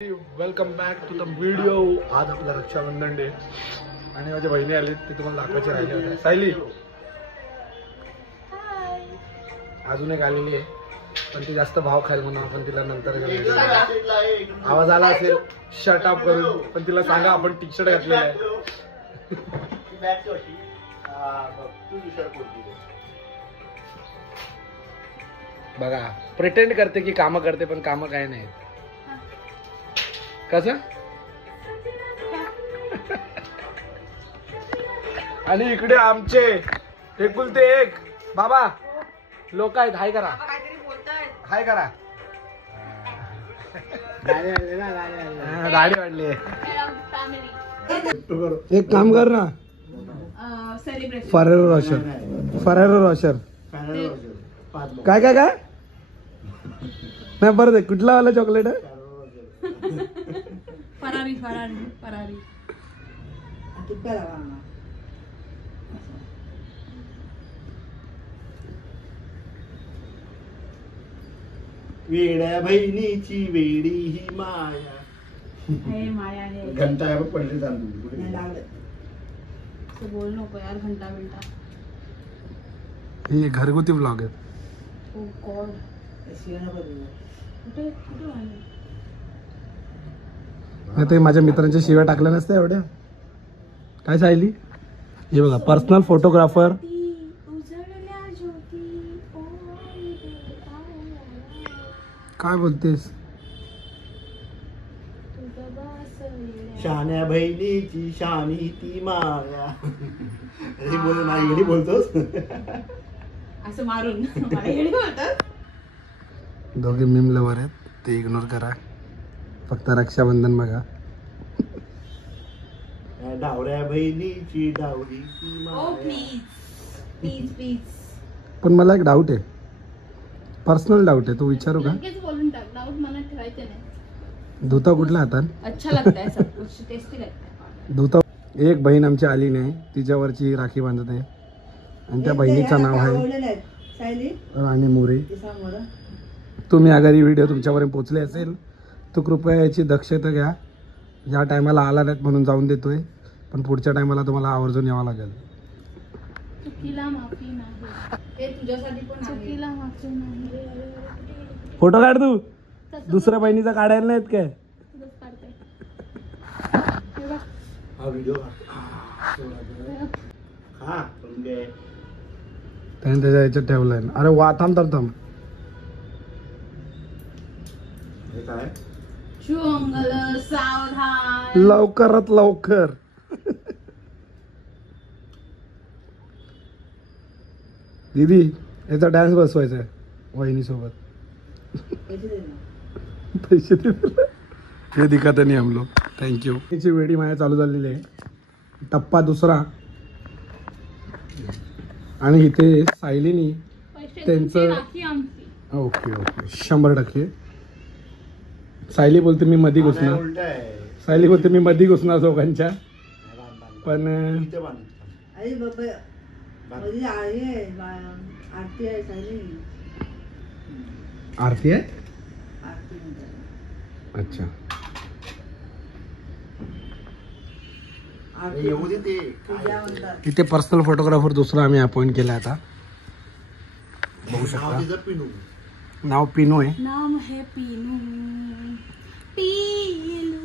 Welcome back to the video. आज आपला Rakshabandhan day आणि माझ्या बहिणी आली ते तुम्हाला दाखवायचे राहिले होते. सायली अजून एक आलेली आहे पण ती जास्त भाव खायला म्हणून आपण तिला नंतर आवाज आला असेल शर्ट अप करून, पण तिला सांगा आपण टी शर्ट घातलेला आहे. बघा प्रिटेंड करते की कामं करते पण कामं काय नाही. कसं आणि इकडे आमचे एकुलते एक बाबा लोक आहेत. हाय करा, हाय करा. गाडी वाढली आहे. एक काम कर ना, फरारो रॉशर, फरारो रॉशर काय काय काय नाही बरं ते कुठला वाला चॉकलेट आहे? फरारी फरारी फरारी. वेड्या बहिणीची वेडी ही माया. हे माया आहे. घंटा पडले चालू बोल नको यार, घंटा बिंटा. हे घरगुती ब्लॉग आहेत. ओ गॉड, कुठे कुठे वाढले? नाही ते माझ्या मित्रांच्या शिव्या टाकल्या नसत्या एवढ्या. काय सायली? हे बघा पर्सनल फोटोग्राफर. काय बोलतेस? शहाण्या बहिणीची शानी ती माया. अरे बोल नाही येडी बोलतोस असं मारून मला येडी बोलतात. दोघे मीम लवर आहेत, ते इग्नोर करा. फक्त रक्षाबंधन बघा. डावऱ्या बहिणीची डावरी ती ओ माया. Please please please. पण मला एक डाऊट आहे, पर्सनल डाऊट आहे, तो विचारू का? लगेच बोलून टाक. डाऊट मला ठेवायचे नाही. धुता कुठल्या हातात? अच्छा लगता है सब कुछ, टेस्टी लगता है. धुता. एक बहीण आमची आली नाही, तिच्यावरची राखी बांधत आहे आणि त्या बहिणीचं नाव आहे राणी मोरे. तुम्ही अगर ही व्हिडिओ तुमच्यापर्यंत पोहोचले असेल तर कृपया याची दक्षता घ्या. या टायमाला आला नाहीत म्हणून जाऊन देतोय, पण पुढच्या टायमाला तुम्हाला आवर्जून यावं लागेल. चुकीला माफी नाही. हे तुझ्यासाठी पण चुकीला माफी नाही. फोटो काढ तू. दुसऱ्या बहिणीचा काढायला नाहीत काय? हा व्हिडिओ हा त्याने त्याच्या याच्यात ठेवलाय. अरे वा, थांब थांब थांब. हे काय मंगल सावधान. लवकरात लवकर. दीदी याचा डान्स बसवायचा आहे वहिनी सोबत. पैसे दे. हे दिखाते नाही हम लोग. थँक्यू. त्याची वेडी माया चालू झालेली आहे. टप्पा दुसरा. आणि इथे सायलीनी त्यांचं ओके ओके 100%. सायली बोलते मी मधी घुसणार. उलट आहे. सायली बोलते मी मधी घुसणार दोघांच्या. पण इथे बांध. आरती आहे. अच्छा. येऊ दे ते. इथे पर्सनल फोटोग्राफर दुसरा आम्ही अपॉइंट केला आता. बघू नाव शकता. तिचं पिनू. नाव पिनू आहे. नाम है पीनू. पीनू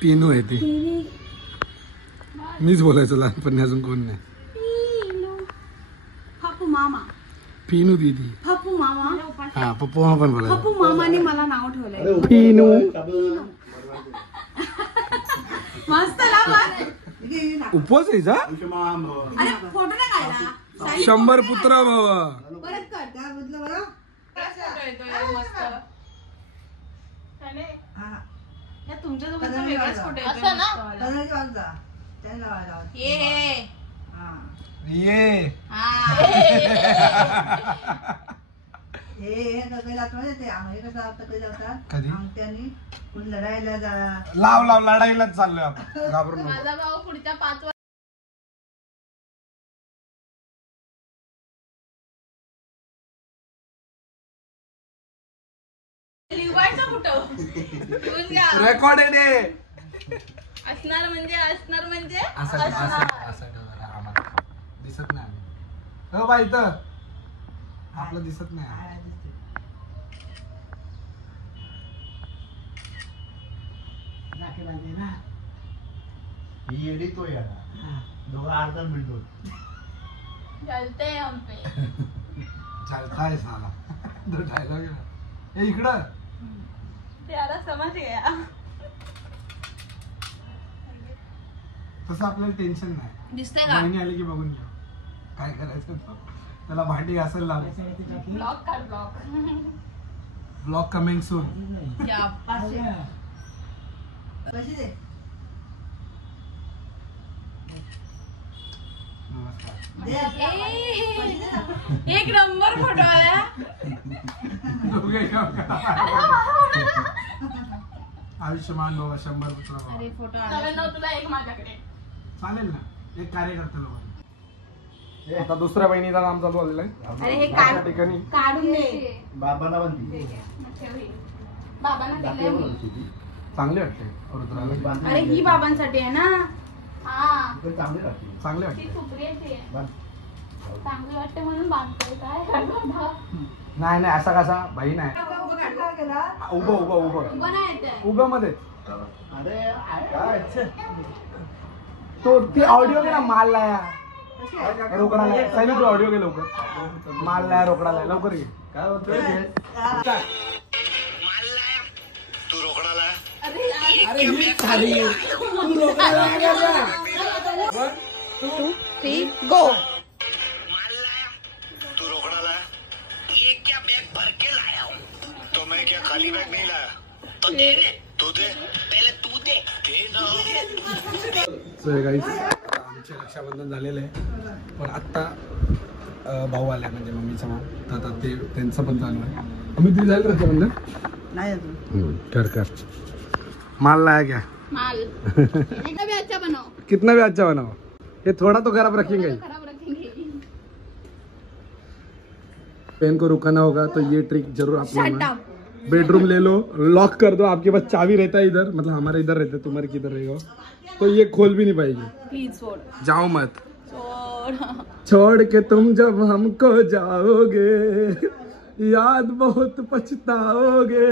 पिनू आहे ती. मीच बोलायचो लहानपणी, अजून कोण नाही. पीनू. पप्पू मामा. पिनू दीदी. पप्पू मामा. हा पप्पू मामा पण बोलायचं. पप्पू मामाने मला नाव ठेवलंय. पिनू. मस्त नाव. उपवास आहे जा. अरे फोटो नाही काढला. 100 पुत्रा बाबा. परत कर. या तुमच्या दोघांचा वेगळाच फोटो येतो ना. ये ये कधी लाव लाव लढाईलाच चाललोय आपण. घाबरून नको. माझा भाऊ पुढच्या 5 लिवायचं कुठं? रेकॉर्डेड आहे. असणार म्हणजे असं आम्हाला दिसत नाही आम्ही. हो बाई इथं आपलं दिसत नाही. ही येडी तो या दोघं अर्धा मिळतो. चलते हम पे. चालताय साला तो डायलॉग हे इकडं त्याला समज गया. तसं आपल्याला टेन्शन नाही. दिसतंय का? महिने आले की बघून घ्या काय करायचं तो. त्याला भांडी घासायला लावायचं. ब्लॉग काढ ब्लॉग. Blog coming soon. या एक नंबर फोटो आला. आयुष्यमान बाबा 100 पुत्र बाबा. अरे फोटो आला तुला एक माझ्याकडे. चालेल ना. एक कार्यकर्ता लोक. आता दुसऱ्या बहिणीचा नाम चालू आलेलं आहे. अरे हे त्या ठिकाणी काढून दे. बाबांना बनती बाबांना दिलंय. चांगले वाटते रुद्राला. अरे ही बाबांसाठी आहे ना. हा चांगली राहते. चांगले ती वाटते. सुप्रियाची आहे. बांध. चांगली वाटते म्हणून बांधतोय. काय करतो नाही नाही असा कसा बहीण आहे. उभं उभं उभं उभं नाही येत. उभं मध्ये अरे काय तो ती ऑडिओ घे ना. माल लाया रोकडा लाया. सायली तू ऑडिओ घे लवकर. माल लाया रोकडा लाया लवकर घे. काय होतं अरे ही खाली तू रोकडा लाया. 1 2 3 गो. तू रोकड़ा लाया? ये क्या बैग भर के लाया हूँ. तो मैं क्या खाली बैग नहीं लाया. तो दे दे. तू दे. पहले तू दे. दे ना. गाईस आमचे रक्षाबंधन झालेलं आहे. पण आत्ता भाऊ आल्या म्हणजे मम्मीचा भाऊ. तर आता ते त्यांचं पण चालू आहे. मम्मी तुझी झालं रक्षाबंधन नाही अजून. कर माल लाया क्या. माल एकदम भी अच्छा बनाओ. कितना भी अच्छा बनाओ. ये थोड़ा तो खराब रखेंगे ही. खराब रखेंगे. पेन को रुकाना होगा तो ये ट्रिक जरूर आप Shut लोग. up. बेडरूम ले लो, लॉक कर दो. आपके पास चाबी रहता है इधर, मतलब हमारे इधर रहता है, तुम्हारे किधर रहेगा तो ये खोल भी नहीं पाएगी. प्लीज छोड़. जाओ मत. छोड़. छोड़ के तुम जब हमको जाओगे याद बहुत पछताओगे.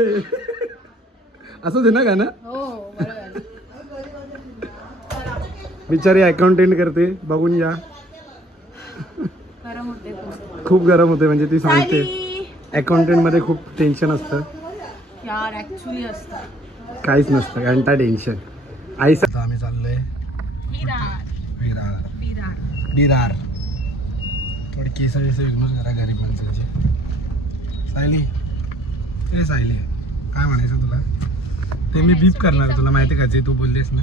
असंच आहे ना गाणं. हो बरोबर. बिचारी अकाउंटंट करते बघून या. गरम होते खूप गरम होते म्हणजे ती सांगते. अकाउंटंट मध्ये खूप टेन्शन असतं. यार ऍक्च्युली असतं. काहीच नसतं घंटा टेन्शन. आई आम्ही चाललोय विरार. विरार. थोडी केस इग्नोर करा गरीब माणसाची. सायली ए सायली काय म्हणायचं तुला. ते मी बीप करणार तुला माहिती का जे तू बोललीस ना.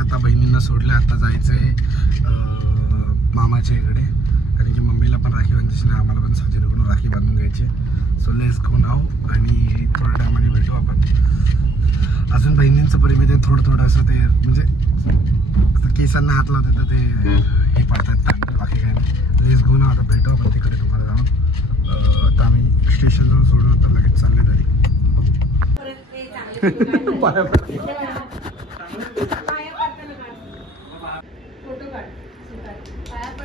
आता बहिणींना सोडलं. आता जायचंय मामाच्या इकडे कारण की मम्मीला पण राखी बांधायची नाही. आम्हाला पण साजरीकडून राखी बांधून घ्यायची. सो लेट्स गो नाव. आणि थोड्या टायमाने भेटू आपण. अजून बहिणींचं प्रेम आहे ते थोडं असं ते म्हणजे केसांना हात लावते तर ते हे पडतात. बाकी काय नाही. लेट्स गो नाव. आता भेटू आपण तिकडे तुम्हाला जाऊन. आता आम्ही स्टेशनजवळ सोडून आता लगेच चालले घरी.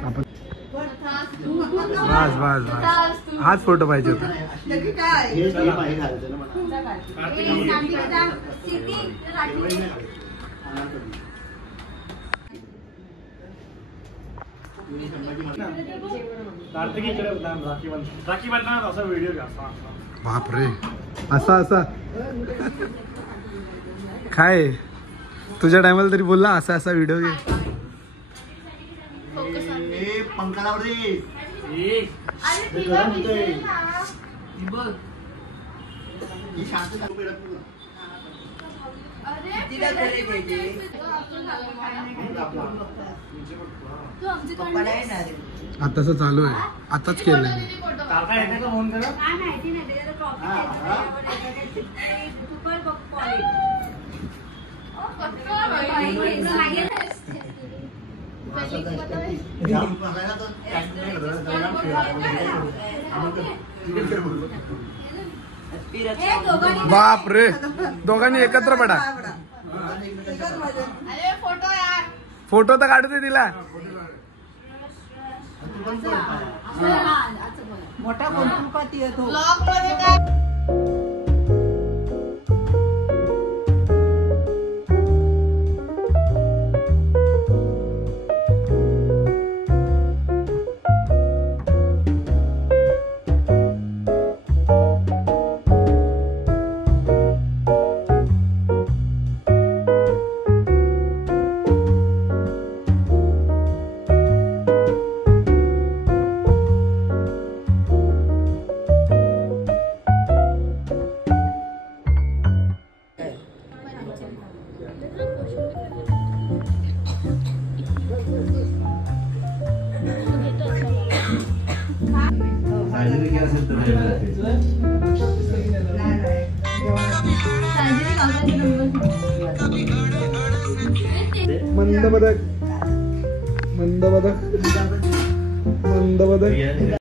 आपण बस बस बस हाच फोटो पाहिजे होता. हे त्याला पाणी घालायचं ना मला. राखी बांधताना असा व्हिडिओ घ्या. बापरे असा असा काय तुझ्या टायमाला तरी बोलला असा असा व्हिडिओ घे. ए पंखालावरती ही शांत आताच चालू आहे. आताच केलंय मी. काका येते का फोन करा. बाप रे, दोघांनी एकत्र पडा. अरे फोटो यार. फोटो तर काढू दे तिला. मोठा कोणती येतो. ब्लॉग मध्ये काय मंद बदक, मंद बदक, मंद बदक.